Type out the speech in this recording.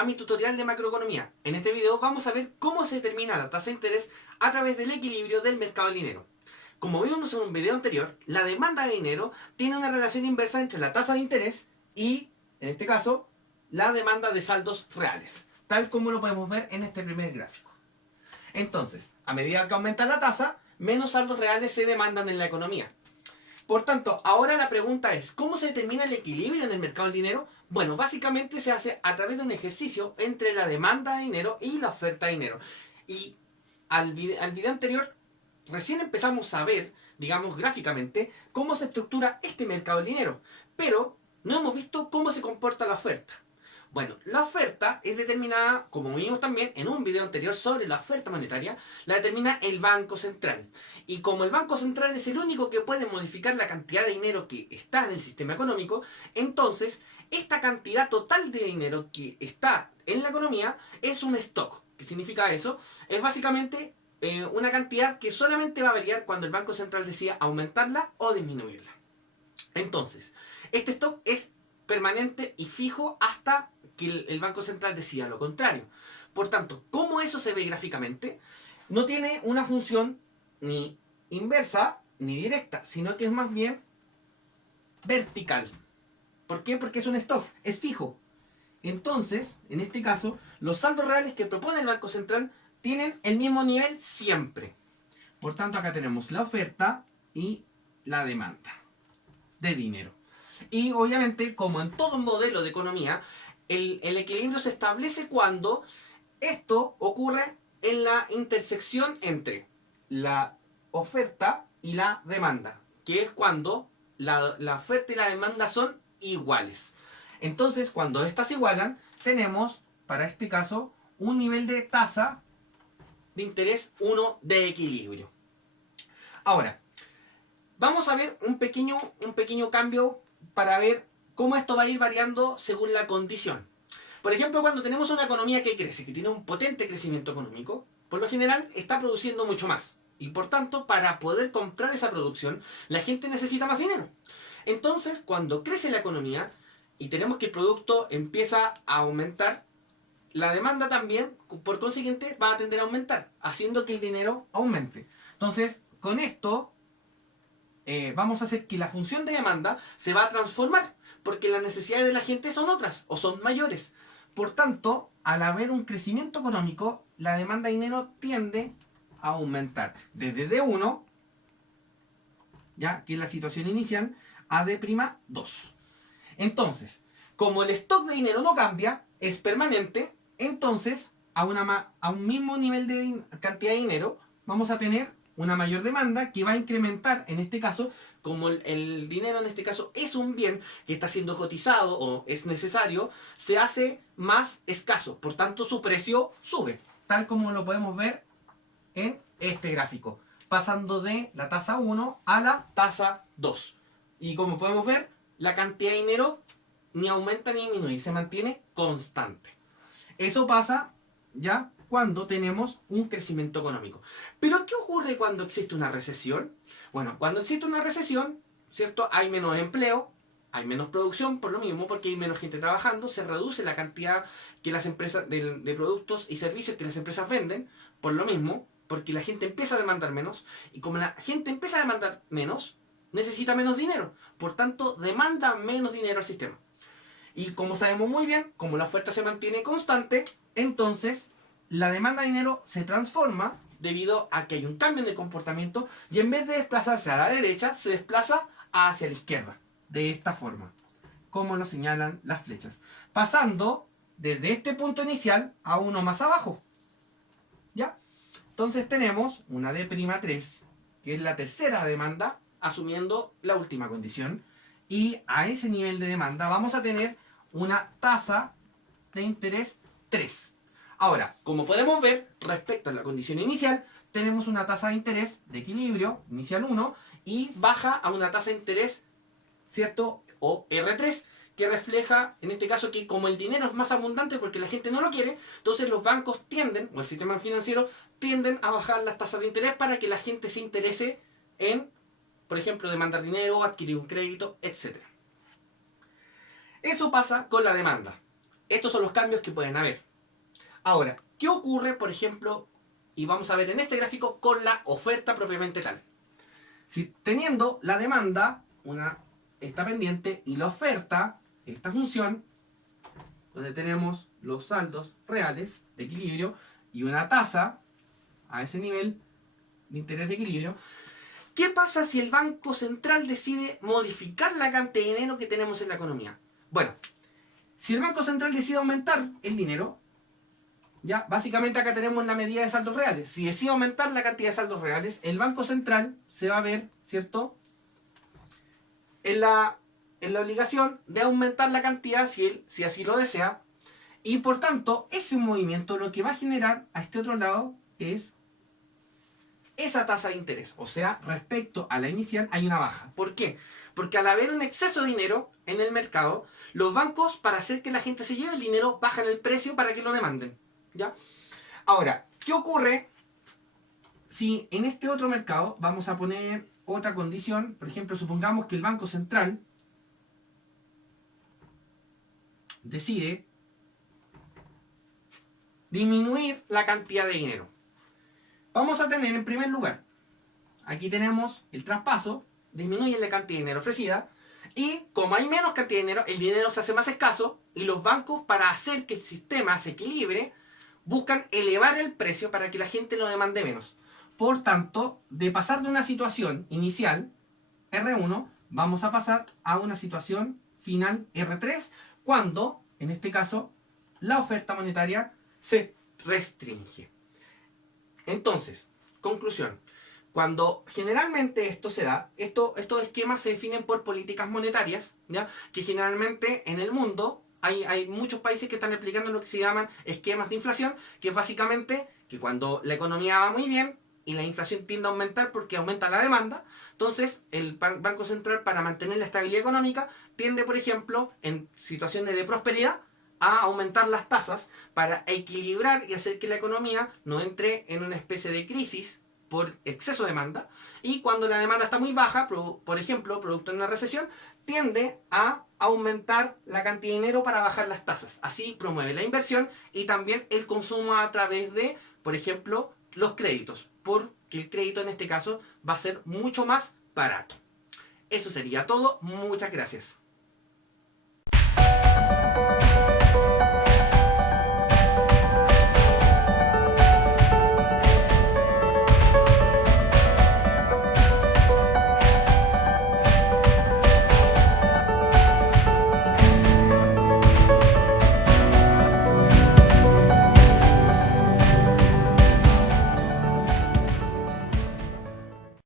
a mi tutorial de macroeconomía. En este video vamos a ver cómo se determina la tasa de interés a través del equilibrio del mercado del dinero. Como vimos en un video anterior, la demanda de dinero tiene una relación inversa entre la tasa de interés y, en este caso, la demanda de saldos reales, tal como lo podemos ver en este primer gráfico. Entonces, a medida que aumenta la tasa, menos saldos reales se demandan en la economía. Por tanto, ahora la pregunta es, ¿cómo se determina el equilibrio en el mercado del dinero? Bueno, básicamente se hace a través de un ejercicio entre la demanda de dinero y la oferta de dinero. Y al video anterior, recién empezamos a ver, digamos gráficamente, cómo se estructura este mercado del dinero. Pero no hemos visto cómo se comporta la oferta. Bueno, la oferta es determinada, como vimos también en un video anterior sobre la oferta monetaria, la determina el Banco Central. Y como el Banco Central es el único que puede modificar la cantidad de dinero que está en el sistema económico, entonces esta cantidad total de dinero que está en la economía es un stock. ¿Qué significa eso? Es básicamente una cantidad que solamente va a variar cuando el Banco Central decida aumentarla o disminuirla. Entonces, este stock es permanente y fijo hasta que el Banco Central decida lo contrario. Por tanto, ¿cómo eso se ve gráficamente? No tiene una función ni inversa ni directa, sino que es más bien vertical. ¿Por qué? Porque es un stock, es fijo. Entonces, en este caso, los saldos reales que propone el Banco Central tienen el mismo nivel siempre. Por tanto, acá tenemos la oferta y la demanda de dinero. Y obviamente, como en todo modelo de economía, el equilibrio se establece cuando esto ocurre en la intersección entre la oferta y la demanda, que es cuando la oferta y la demanda son iguales. Entonces, cuando estas se igualan, tenemos, para este caso, un nivel de tasa de interés 1 de equilibrio. Ahora, vamos a ver un pequeño cambio para ver cómo esto va a ir variando según la condición. Por ejemplo, cuando tenemos una economía que crece, que tiene un potente crecimiento económico, por lo general está produciendo mucho más. Y por tanto, para poder comprar esa producción, la gente necesita más dinero. Entonces, cuando crece la economía y tenemos que el producto empieza a aumentar, la demanda también, por consiguiente, va a tender a aumentar, haciendo que el dinero aumente. Entonces, con esto vamos a hacer que la función de demanda se va a transformar, porque las necesidades de la gente son otras o son mayores. Por tanto, al haber un crecimiento económico, la demanda de dinero tiende a aumentar desde D1, ya que es la situación inicial, a D'2. Entonces, como el stock de dinero no cambia, es permanente, entonces a un mismo nivel de cantidad de dinero vamos a tener una mayor demanda que va a incrementar, en este caso, como el dinero en este caso es un bien que está siendo cotizado o es necesario, se hace más escaso, por tanto su precio sube, tal como lo podemos ver en este gráfico, pasando de la tasa 1 a la tasa 2. Y como podemos ver, la cantidad de dinero ni aumenta ni disminuye, se mantiene constante. Eso pasa ya cuando tenemos un crecimiento económico. Pero ¿qué ocurre cuando existe una recesión? Bueno, cuando existe una recesión, ¿cierto? Hay menos empleo, hay menos producción, por lo mismo, porque hay menos gente trabajando, se reduce la cantidad que las empresas de productos y servicios que las empresas venden, por lo mismo, porque la gente empieza a demandar menos, y como la gente empieza a demandar menos, necesita menos dinero, por tanto, demanda menos dinero al sistema. Y como sabemos muy bien, como la oferta se mantiene constante, entonces la demanda de dinero se transforma debido a que hay un cambio en el comportamiento y en vez de desplazarse a la derecha, se desplaza hacia la izquierda, de esta forma, como lo señalan las flechas, pasando desde este punto inicial a uno más abajo. ¿Ya? Entonces tenemos una D'3, que es la tercera demanda, asumiendo la última condición, y a ese nivel de demanda vamos a tener una tasa de interés 3. Ahora, como podemos ver, respecto a la condición inicial, tenemos una tasa de interés de equilibrio, inicial 1, y baja a una tasa de interés, ¿cierto? O R3, que refleja, en este caso, que como el dinero es más abundante porque la gente no lo quiere, entonces los bancos tienden, o el sistema financiero, tienden a bajar las tasas de interés para que la gente se interese en, por ejemplo, demandar dinero, adquirir un crédito, etc. Eso pasa con la demanda. Estos son los cambios que pueden haber. Ahora, ¿qué ocurre, por ejemplo, y vamos a ver en este gráfico, con la oferta propiamente tal? Si teniendo la demanda, está pendiente, y la oferta, esta función, donde tenemos los saldos reales de equilibrio y una tasa a ese nivel de interés de equilibrio, ¿qué pasa si el Banco Central decide modificar la cantidad de dinero que tenemos en la economía? Bueno, si el Banco Central decide aumentar el dinero, ya básicamente acá tenemos la medida de saldos reales. Si decide aumentar la cantidad de saldos reales, el Banco Central se va a ver, ¿cierto?, en la obligación de aumentar la cantidad si así lo desea. Y por tanto, ese movimiento lo que va a generar a este otro lado es esa tasa de interés. O sea, respecto a la inicial hay una baja. ¿Por qué? Porque al haber un exceso de dinero en el mercado, los bancos, para hacer que la gente se lleve el dinero, bajan el precio para que lo demanden. ¿Ya? Ahora, ¿qué ocurre si en este otro mercado vamos a poner otra condición? Por ejemplo, supongamos que el Banco Central decide disminuir la cantidad de dinero. Vamos a tener en primer lugar, aquí tenemos el traspaso, disminuye la cantidad de dinero ofrecida, y como hay menos cantidad de dinero, el dinero se hace más escaso, y los bancos, para hacer que el sistema se equilibre, buscan elevar el precio para que la gente lo demande menos. Por tanto, de pasar de una situación inicial, R1, vamos a pasar a una situación final, R3, cuando, en este caso, la oferta monetaria se restringe. Entonces, conclusión. Cuando generalmente esto se da, estos esquemas se definen por políticas monetarias, ¿ya? Que generalmente en el mundo hay muchos países que están aplicando lo que se llaman esquemas de inflación, que es básicamente que cuando la economía va muy bien y la inflación tiende a aumentar porque aumenta la demanda, entonces el Banco Central, para mantener la estabilidad económica, tiende, por ejemplo, en situaciones de prosperidad, a aumentar las tasas para equilibrar y hacer que la economía no entre en una especie de crisis por exceso de demanda, y cuando la demanda está muy baja, por ejemplo, producto de una recesión, tiende a aumentar la cantidad de dinero para bajar las tasas. Así promueve la inversión y también el consumo a través de, por ejemplo, los créditos, porque el crédito en este caso va a ser mucho más barato. Eso sería todo. Muchas gracias.